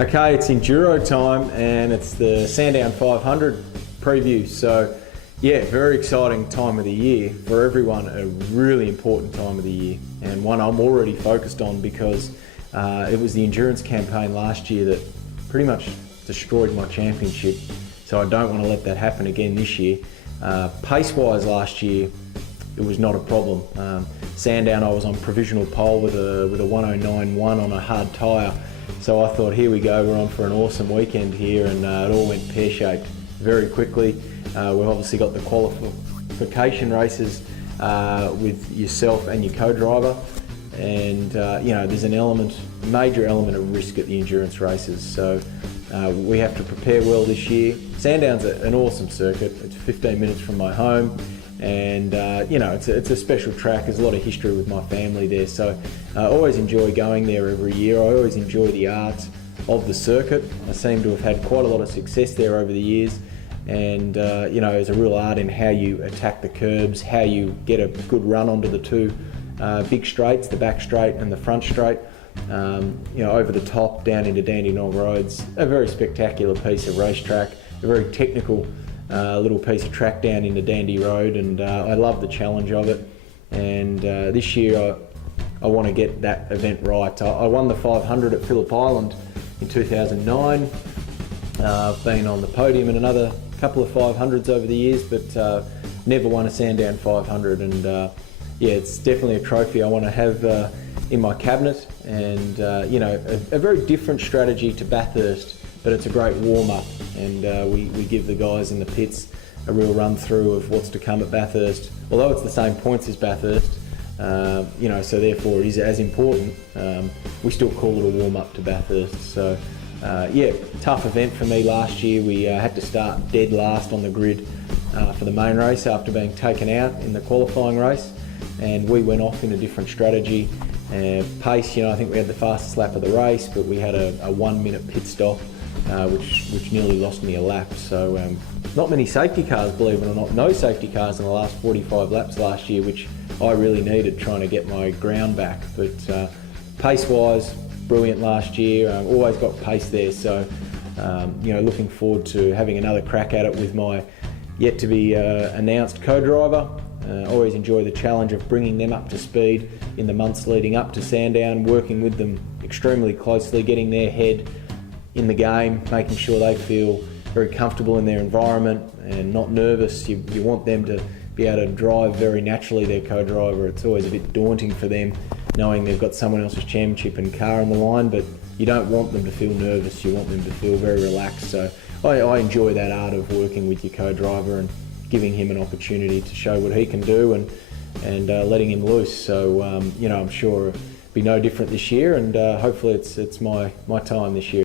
Okay, it's Enduro time and it's the Sandown 500 preview. So yeah, very exciting time of the year for everyone, a really important time of the year, and one I'm already focused on because it was the endurance campaign last year that pretty much destroyed my championship. So I don't want to let that happen again this year. Pace-wise last year, it was not a problem. Sandown, I was on provisional pole with a 109.1 on a hard tyre. So I thought, here we go, we're on for an awesome weekend here, and it all went pear-shaped very quickly. We've obviously got the qualification races with yourself and your co-driver, and you know, there's an major element of risk at the endurance races. So we have to prepare well this year. Sandown's an awesome circuit. It's 15 minutes from my home, and you know, it's a special track. There's a lot of history with my family there, so I always enjoy going there every year. I always enjoy the art of the circuit. I seem to have had quite a lot of success there over the years, and you know, there's a real art in how you attack the curbs, how you get a good run onto the two big straights, the back straight and the front straight. You know, over the top, down into Dandenong roads. A very spectacular piece of racetrack, a very technical little piece of track down into Dandy Road, and I love the challenge of it. And this year I want to get that event right. I won the 500 at Phillip Island in 2009. I've been on the podium in another couple of 500s over the years, but never won a Sandown 500. And yeah, it's definitely a trophy I want to have in my cabinet. And you know, a very different strategy to Bathurst, but it's a great warm-up, and we give the guys in the pits a real run through of what's to come at Bathurst. Although it's the same points as Bathurst, you know, so therefore it is as important. We still call it a warm-up to Bathurst. So yeah, tough event for me last year. We had to start dead last on the grid for the main race after being taken out in the qualifying race, and we went off in a different strategy. Pace, you know, I think we had the fastest lap of the race, but we had a 1 minute pit stop, which nearly lost me a lap. So not many safety cars, believe it or not. No safety cars in the last 45 laps last year, which I really needed trying to get my ground back. But pace-wise, brilliant last year. Always got pace there. So you know, looking forward to having another crack at it with my yet-to-be announced co-driver. Always enjoy the challenge of bringing them up to speed in the months leading up to Sandown, working with them extremely closely, getting their head in the game, making sure they feel very comfortable in their environment and not nervous. You want them to be able to drive very naturally, their co-driver. It's always a bit daunting for them knowing they've got someone else's championship and car on the line, but you don't want them to feel nervous. You want them to feel very relaxed. So I enjoy that art of working with your co-driver and giving him an opportunity to show what he can do, and letting him loose. So you know, I'm sure it'll be no different this year, and hopefully it's my time this year.